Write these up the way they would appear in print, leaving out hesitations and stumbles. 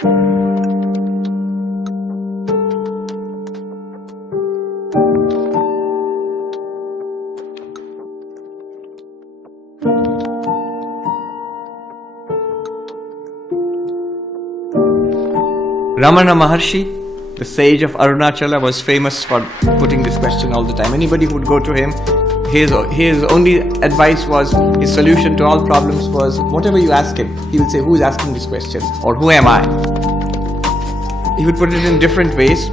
Ramana Maharshi, the sage of Arunachala, was famous for putting this question all the time. Anybody who would go to him, his only advice was, his solution to all problems was, whatever you ask him, he would say, who is asking this question? Or who am I? He would put it in different ways.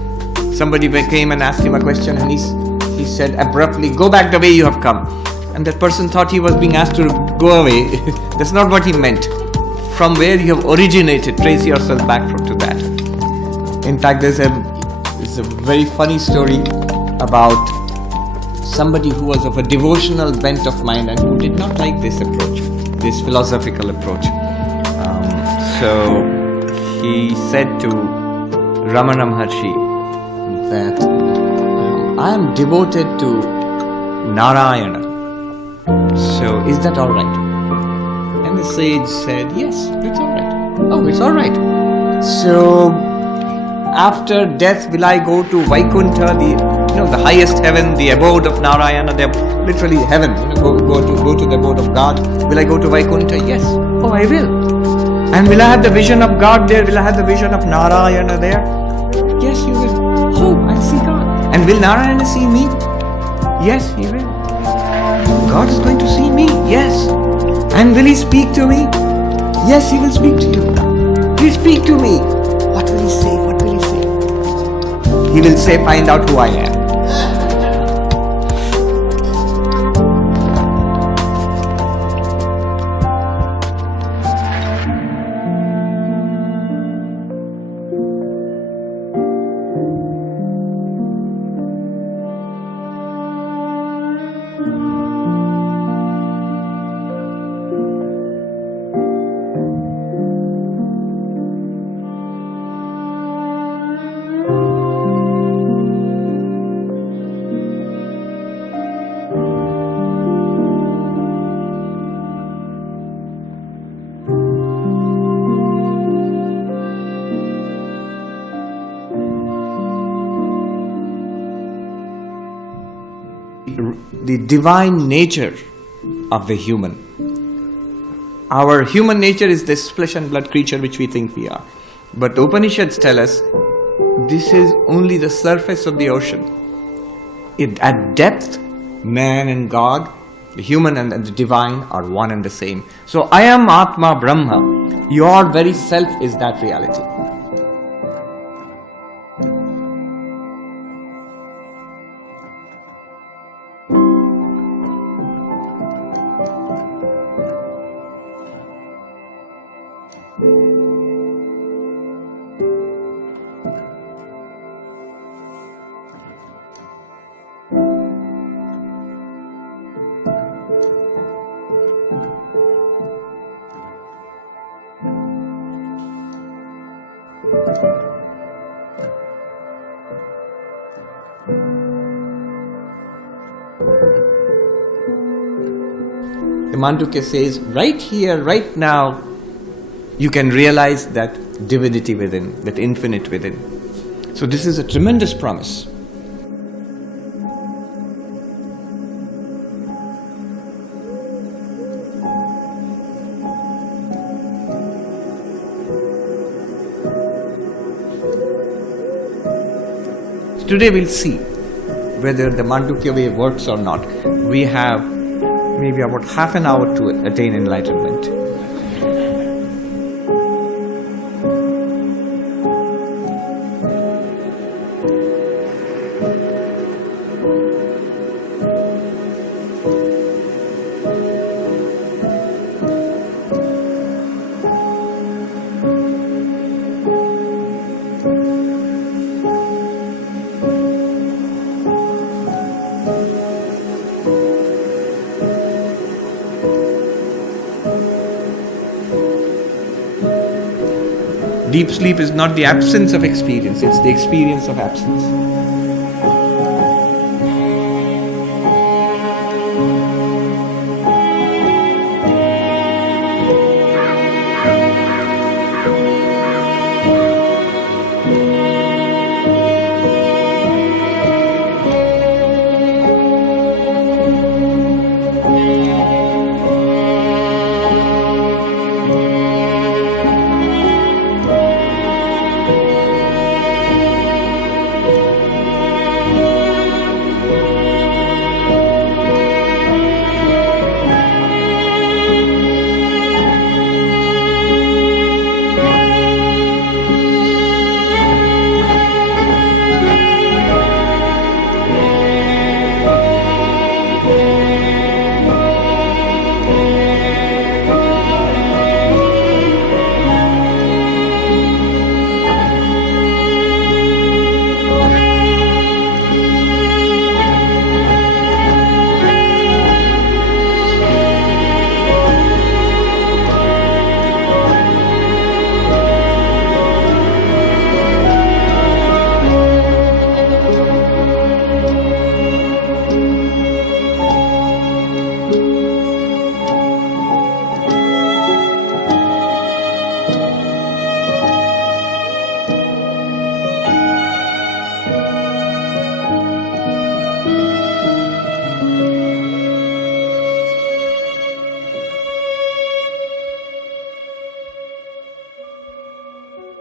Somebody came and asked him a question and he said abruptly, go back the way you have come. And that person thought he was being asked to go away. That's not what he meant. From where you have originated, trace yourself back to that. In fact, there's a very funny story about somebody who was of a devotional bent of mind and who did not like this approach, this philosophical approach. So he said to Ramana Maharshi that I am devoted to Narayana. So is that all right? And the sage said, yes, it's all right. Oh, it's all right. So after death, will I go to Vaikuntha, the highest heaven, the abode of Narayana, literally heaven, go to the abode of God. Will I go to Vaikuntha? Yes. Oh, I will. And will I have the vision of God there? Will I have the vision of Narayana there? Yes, you will. Oh, I see God. And will Narayana see me? Yes, he will. God is going to see me? Yes. And will he speak to me? Yes, he will speak to you. He'll speak to me. What will he say? What will he say? He will say, find out who I am. The divine nature of the human. Our human nature is this flesh and blood creature which we think we are. But the Upanishads tell us this is only the surface of the ocean. At depth, man and God, the human and the divine are one and the same. So I am Atma Brahma. Your very self is that reality. The Mandukya says, right here, right now, you can realize that divinity within, that infinite within. So this is a tremendous promise. Today we'll see whether the Mandukya way works or not. We have maybe about half an hour to attain enlightenment. Deep sleep is not the absence of experience, it's the experience of absence.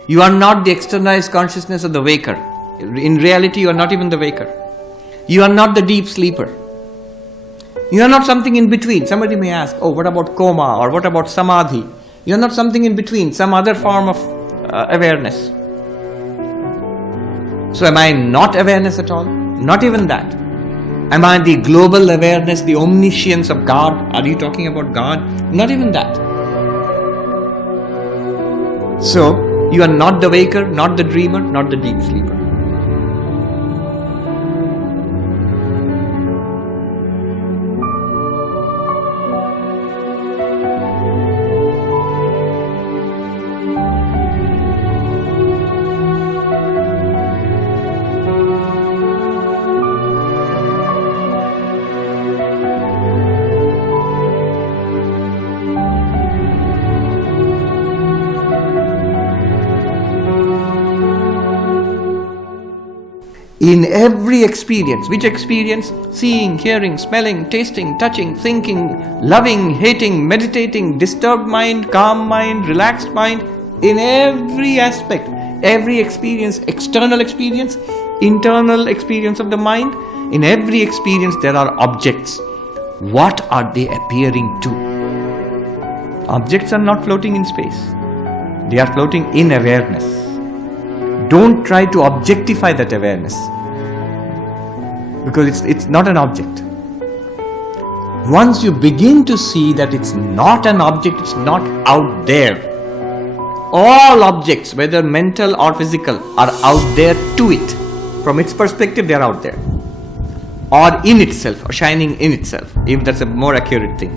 You are not the externalized consciousness of the waker. In reality, you are not even the waker. You are not the deep sleeper. You are not something in between. Somebody may ask, oh, what about coma or what about samadhi? You are not something in between, some other form of awareness. So am I not awareness at all? Not even that. Am I the global awareness, the omniscience of God? Are you talking about God? Not even that. So, you are not the waker, not the dreamer, not the deep sleeper. In every experience, which experience? Seeing, hearing, smelling, tasting, touching, thinking, loving, hating, meditating, disturbed mind, calm mind, relaxed mind. In every aspect, every experience, external experience, internal experience of the mind, in every experience there are objects. What are they appearing to? Objects are not floating in space. They are floating in awareness. Don't try to objectify that awareness, because it's not an object. Once you begin to see that it's not an object, it's not out there. All objects, whether mental or physical, are out there to it. From its perspective, they are out there. Or in itself, or shining in itself, if that's a more accurate thing.